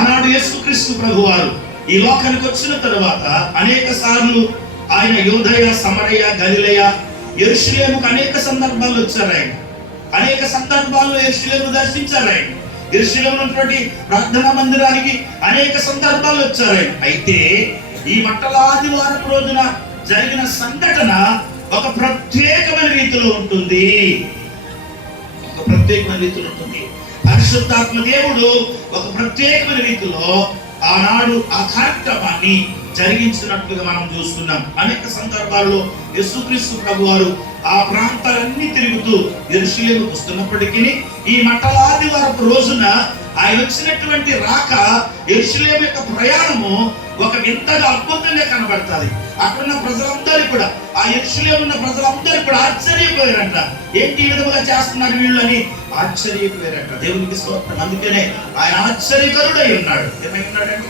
ఆనాడు యేసుక్రీస్తు ప్రభు వారు ఈ లోకానికి వచ్చిన తరువాత అనేక సార్లు ఆయన యోధయ సమరయ గలిలయ ఎరుషులేముకు అనేక సందర్భాల్లో వచ్చారు ఆయన. అనేక సందర్భాల్లో ఎరుషులేము దర్శించారు ఆయన. ఎరుషులేము ఉన్నటువంటి ప్రార్థనా మందిరానికి అనేక సందర్భాల్లో వచ్చారు ఆయన. అయితే ఈ మట్టల ఆదివారం రోజున జరిగిన సంఘటన ఒక ప్రత్యేకమైన రీతిలో ఉంటుంది. ఒక ప్రత్యేకమైన రీతిలో ఉంటుంది. పరిశుద్ధాత్మ దేవుడు ఒక ప్రత్యేకమైన రీతిలో ఆనాడు ఆ కార్యక్రమాన్ని జరిగించినట్లుగా మనం చూస్తున్నాం. అనేక సందర్భాల్లో యేసుక్రీస్తు ప్రభు వారు ఆ ప్రాంతాలన్నీ తిరుగుతూ ఎరుషులేము వస్తున్నప్పటికీ ఈ మట్టలాది వరకు రోజున ఆయన వచ్చినటువంటి రాక ఎరుషులేము యొక్క ప్రయాణము ఒక వింతగా అద్భుతంగా కనబడుతుంది. అక్కడున్న ప్రజలందరూ కూడా ఆ ఎరుషులో ఉన్న ప్రజలందరూ కూడా ఆశ్చర్యపోయారంట. ఏంటి విధముగా చేస్తున్నారు వీళ్ళు అని ఆశ్చర్యపోయారంట. దేవునికి స్తోత్రం. అందుకనే ఆయన ఆశ్చర్యకరుడై ఉన్నాడు. ఏమై ఉన్నాడండి?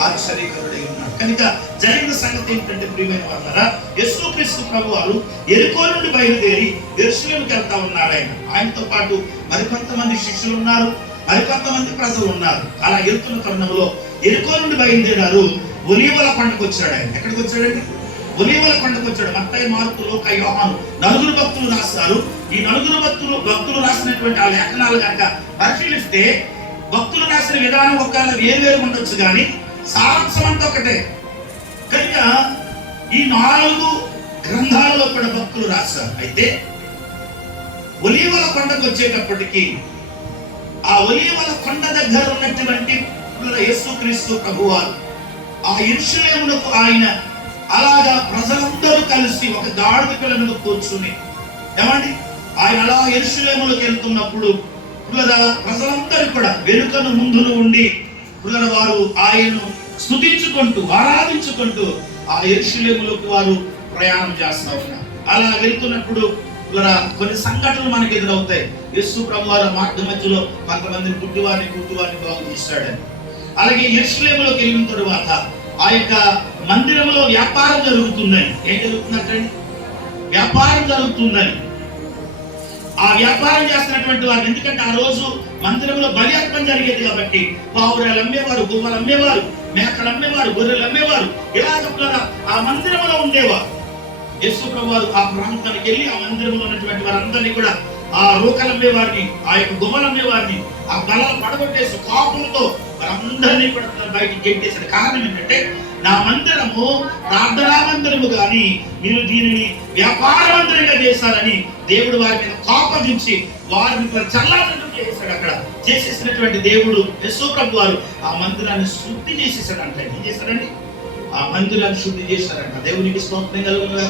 ఆశ్చర్యకరుడై ఉన్నాడు. కనుక జరిగిన సంగతి ఏంటంటే ప్రియమైన వాళ్ళరా యేసుక్రీస్తు ప్రభు వారు ఎరుకో నుండి బయలుదేరి ఎరుసలేముకి వెళ్తా ఉన్నాడు ఆయన. ఆయనతో పాటు మరికొంతమంది శిష్యులు ఉన్నారు మరికొంతమంది ప్రజలు ఉన్నారు. అలా వెళ్తున్న తరుణంలో ఎరుకో నుండి బయలుదేరారు ఒలీవల పండుగ వచ్చాడు ఆయన. ఎక్కడికి వచ్చాడండి ఒలీవల పండుగ వచ్చాడు మత్తయి మార్కు లోక యోహాను నలుగురు భక్తులు రాస్తారు ఈ నలుగురు భక్తులు భక్తులు రాసినటువంటి ఆ లేఖనాలు కనుక పరిశీలిస్తే భక్తులు రాసిన విధానం ఒకవేళ వేరు వేరు ఉండొచ్చు కానీ సారాంశం అంతా ఒకటే. కనుక ఈ నాలుగు గ్రంథాలలో కూడా భక్తులు రాశారు. అయితే ఒలీవల కొండకు వచ్చేటప్పటికి ఆ ఒలీవల కొండ దగ్గర ఉన్నటువంటి యేసుక్రీస్తు ప్రభువారు ఆ ఇరుషులేమునకు ఆయన అలాగా ప్రజలందరూ కలిసి ఒక గాడిద పిల్ల మీద కూర్చుని ఏమండి? ఆయన అలా ఎరుషులేములకు వెళ్తున్నప్పుడు పిల్లల ప్రజలందరూ కూడా వెనుకను ముందును ఉండి వారు ఆయన్ను స్థుతించుకుంటూ ఆరాధించుకుంటూ ఆ ఎరుషులేములకు వారు ప్రయాణం చేస్తూ ఉన్నారు. అలా వెళ్తున్నప్పుడు కొన్ని సంఘటనలు మనకు ఎదురవుతాయి. యేసు ప్రభు వారు మార్గ మధ్యలో కొంతమంది పుట్టివారిని పుట్టివారిని బాగు తీస్తాడని అలాగే ఎరుషులేములోకి వెళ్ళిన తరువాత ఆ యొక్క మందిరంలో వ్యాపారం జరుగుతున్నది ఏం జరుగుతున్నట్టండి వ్యాపారం జరుగుతున్నది ఆ వ్యాపారం చేస్తున్నటువంటి వారు ఎందుకంటే ఆ రోజు మందిరంలో బలి జరిగేది కాబట్టి పావురాలు అమ్మేవారు గుమ్మలు అమ్మేవారు మేకలు అమ్మేవారు గొర్రెలు అమ్మేవారు ఇలాగ పిల్లల ఆ మందిరంలో ఉండేవారు. యేసు వారు ఆ ప్రాంతానికి వెళ్ళి ఆ మందిరంలో ఉన్నటువంటి వారందరినీ కూడా ఆ రూకలు అమ్మేవారిని ఆ యొక్క గుమ్మలు అమ్మేవారిని ఆ బలాలు పడగొట్టేసి కాపులతో వారందరినీ కూడా బయటికి గెట్టేసాడు కారణం ఏంటంటే నా మందిరము ప్రార్థనా మందిరము కానీ మీరు దీనిని వ్యాపార మందిరంగా చేశారని దేవుడు వారి మీద కోపగించి వారిని చల్లాటం చేశాడు అక్కడ. చేసేసినటువంటి దేవుడు యశోప్రభు వారు ఆ మందిరాన్ని శుద్ధి చేసేసాడంట ఏం చేశాడండి? ఆ మందిరాన్ని శుద్ధి చేశారంట దేవునికి స్తోత్రం కలుగుతుంది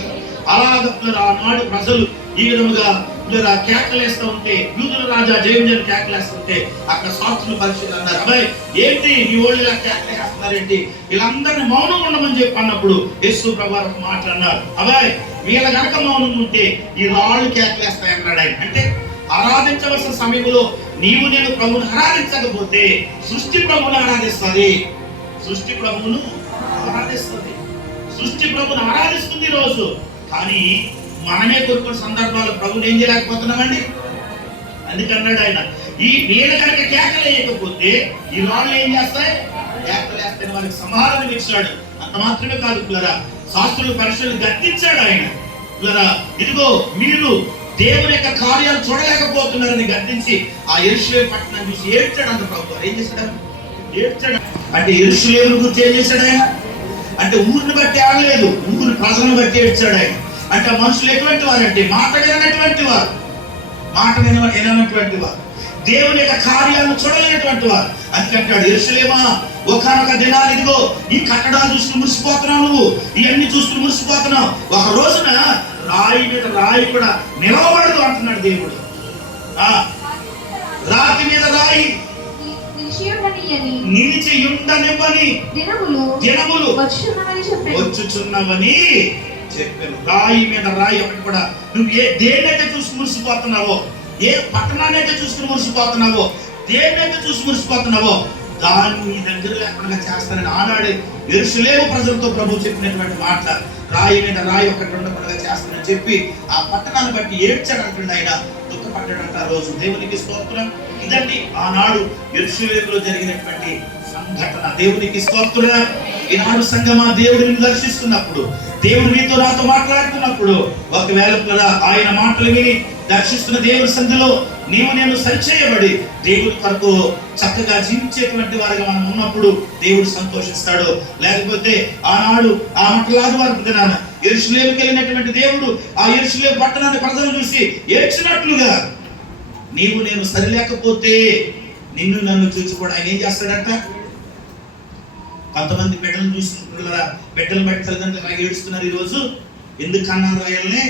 అలాగ ఆనాడు ప్రజలు ఈ విధముగా మీరు ఆ కేకలేస్తూ ఉంటే యూదుల రాజా జయం కేకలేస్తుంటే అక్కడ శాస్త్రులు పరిశీలన అన్నారు అబ్బాయి ఏంటి ఈ వాళ్ళు ఇలా కేకలేస్తున్నారేంటి? వీళ్ళందరినీ మౌనం ఉండమని చెప్పి అన్నప్పుడు యేసు ప్రభావం ఒక మాట అన్నారు అబ్బాయి వీళ్ళ గనక మౌనం ఉంటే ఈ రాళ్ళు కేకలేస్తాయన్నాడు ఆయన. అంటే ఆరాధించవలసిన సమయంలో నీవు నేను ప్రభుని ఆరాధించకపోతే సృష్టి ప్రభుని ఆరాధిస్తుంది. సృష్టి ప్రభువును ఆరాధిస్తుంది. సృష్టి ప్రభుని ఆరాధిస్తుంది రోజు. కానీ మనమే కొన్ని కొన్ని సందర్భాలు. ప్రభుని ఏం చేయలేకపోతున్నామండి? అందుకన్నాడు ఆయన. ఈ నీళ్ళ కనుక కేకలేయకపోతే ఈ రాళ్ళు ఏం చేస్తాయి? కేకలేస్తే వారికి సమాధానం ఇచ్చాడు. అంత మాత్రమే కాదు పిల్లరా. శాస్త్రులు పరిశ్రమలు గర్తించాడు ఆయన. పిల్లరా ఇదిగో మీరు దేవుని యొక్క కార్యాలు చూడలేకపోతున్నారని గర్తించి ఆ ఎరుషులే పట్టణం చూసి ఏడ్చాడు అంత ప్రభు ఏం చేశాడు? ఏడ్చాడు. అంటే ఎరుషులేరు గురించి ఏం చేశాడు ఆయన? అంటే ఊరిని బట్టి ఆగలేదు. ఊరి ప్రజలను బట్టి ఏడ్చాడు ఆయన. అంటే మనుషులు ఎటువంటి వారంటే మాట వినటువంటి వారు. మాట విన వినటువంటి వారు. దేవుని యొక్క కార్యాలను చూడలేనటువంటి వారు. అందుకంటాడు ఎరుసలేమా ఒకనొక దినాలు ఇదిగో ఈ కట్టడాలు చూసుకుని మురిసిపోతున్నావు నువ్వు. ఇవన్నీ చూసుకుని మురిసిపోతున్నావు. ఒక రోజున రాయి మీద రాయి కూడా నిలవబడదు అంటున్నాడు దేవుడు. ఆ రాతి మీద రాయి. నిలిచి ఉండనివ్వని దినములు దినములు వచ్చుచున్నావని చెప్పాను. రాయి మీద రాయి ఒకటి కూడా. నువ్వు ఏ దేన్నైతే చూసి మురిసిపోతున్నావో ఏ పట్టణాన్నైతే చూసుకుని మురిసిపోతున్నావో దేన్నైతే చూసి మురిసిపోతున్నావో దాన్ని నీ దగ్గర లేకుండా చేస్తానని ఆనాడే ఎరుసలేవు ప్రజలతో ప్రభు చెప్పినటువంటి మాట. రాయి మీద రాయి ఒకటి ఉండకుండా చేస్తానని చెప్పి ఆ పట్టణాన్ని బట్టి ఏడ్చాడంటుండే ఆయన దుఃఖపడ్డాడంట ఆ రోజు. దేవునికి స్తోత్రం. ఇదండి ఆనాడు ఎరుసలేవులో జరిగినటువంటి సంఘటన. దేవునికి స్తోత్రం. ఈనాడు సంగమా దేవుడు నిన్ను దర్శిస్తున్నప్పుడు దేవుడు నీతో నాతో మాట్లాడుతున్నప్పుడు ఒకవేళ ఆయన మాటలు విని దర్శిస్తున్న దేవుడి సంధిలో నీవు నేను సరిచేయబడి దేవుడి కొరకు చక్కగా జీవించేటువంటి వారిగా మనం ఉన్నప్పుడు దేవుడు సంతోషిస్తాడు. లేకపోతే ఆనాడు ఆ మట్టలాది వారికి దినాన ఎరుసలేముకి వెళ్ళినటువంటి దేవుడు ఆ ఎరుసులే పట్టణాన్ని ప్రజలు చూసి ఏడ్చినట్లుగా నీవు నేను సరిలేకపోతే నిన్ను నన్ను చూసి కూడా ఆయన ఏం చేస్తాడంట? కొంతమంది బిడ్డలు చూస్తున్నారు బిడ్డలు బట్టి తల్లిదండ్రులు అలాగే ఏడుస్తున్నారు ఈరోజు? ఎందుకు కన్నాను రాయాలని?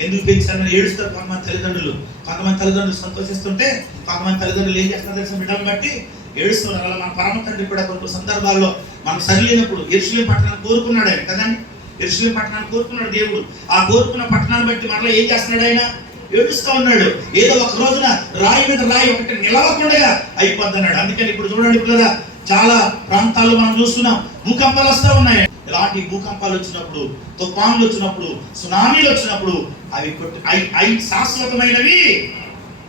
ఎందుకు పెంచారని ఏడుస్తారు కొంతమంది తల్లిదండ్రులు? కొంతమంది తల్లిదండ్రులు సంతోషిస్తుంటే కొంతమంది తల్లిదండ్రులు ఏం చేస్తున్నారు తెలిసిన బిడ్డలను బట్టి? ఏడుస్తున్నారు. అలా మన పరమ తండ్రి కూడా కొన్ని సందర్భాల్లో మనం సరిలేనప్పుడు ఎరుసలేం పట్టణాన్ని కోరుకున్నాడు ఆయన కదండి ఎరుసలేం పట్టణాన్ని కోరుకున్నాడు దేవుడు. ఆ కోరుకున్న పట్టణాన్ని బట్టి మరలా ఏం చేస్తున్నాడు ఆయన? ఏడుస్తూ ఉన్నాడు. ఏదో ఒక రోజున రాయి మీద రాయి ఒకటి నిలవకుండా అయిపోద్ది అన్నాడు అందుకని ఇప్పుడు చూడండి పిల్లరా చాలా ప్రాంతాల్లో మనం చూస్తున్నాం భూకంపాలు వస్తూ ఉన్నాయి. ఇలాంటి భూకంపాలు వచ్చినప్పుడు తుఫాన్లు వచ్చినప్పుడు సునామీలు వచ్చినప్పుడు అవి అవి అవి శాశ్వతమైనవి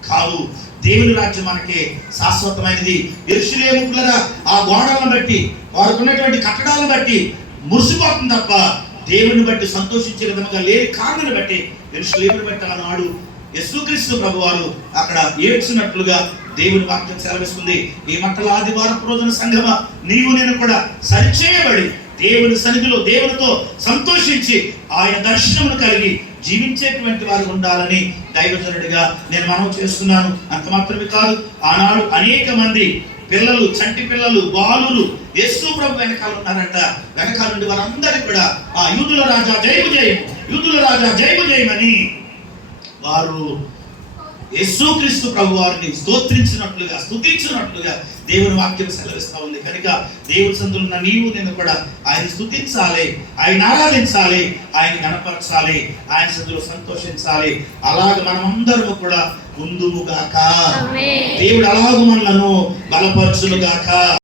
కావు. దేవుని రాజ్యం మనకి శాశ్వతమైనది. ఎరుషులేము ఆ గోడలను బట్టి వారికి ఉన్నటువంటి కట్టడాలను బట్టి మురిసిపోతుంది తప్ప దేవుని బట్టి సంతోషించే విధంగా లేని కారణాన్ని బట్టి ఎరుషులేముని బట్టి ఆనాడు యేసుక్రీస్తు ప్రభు వారు అక్కడ ఏడ్చినట్లుగా దేవుని వాక్యం సెలవిస్తుంది. ఈ మట్టల ఆదివారం రోజున సంగమ నీవు నేను కూడా సరిచేయబడి దేవుని సన్నిధిలో దేవునితో సంతోషించి ఆయన దర్శనమును కలిగి జీవించేటువంటి వారు ఉండాలని దైవజనుడిగా నేను మనం చేస్తున్నాను. అంత మాత్రమే కాదు ఆనాడు అనేక మంది పిల్లలు చంటి పిల్లలు బాలులు యేసు ప్రభు వెనకాల ఉన్నారంట. వెనకాల నుండి వారందరికీ కూడా ఆ యూదుల రాజా జయము జయం యూదుల రాజా జయము జయమని వారు యేసుక్రీస్తు ప్రభు వారిని స్తోత్రించినట్లుగా స్తుతించినట్లుగా దేవుని వాక్యం సెలవిస్తా ఉంది. కనుక దేవుడి సందులున్న నీవు నేను కూడా ఆయన స్తుతించాలి ఆయన ఆరాధించాలి ఆయన గణపరచాలి ఆయన సందులో సంతోషించాలి. అలాగ మనమందరము కూడా ముందుముగాక దేవుడు అలాగ మనలను బలపరచునుగాక.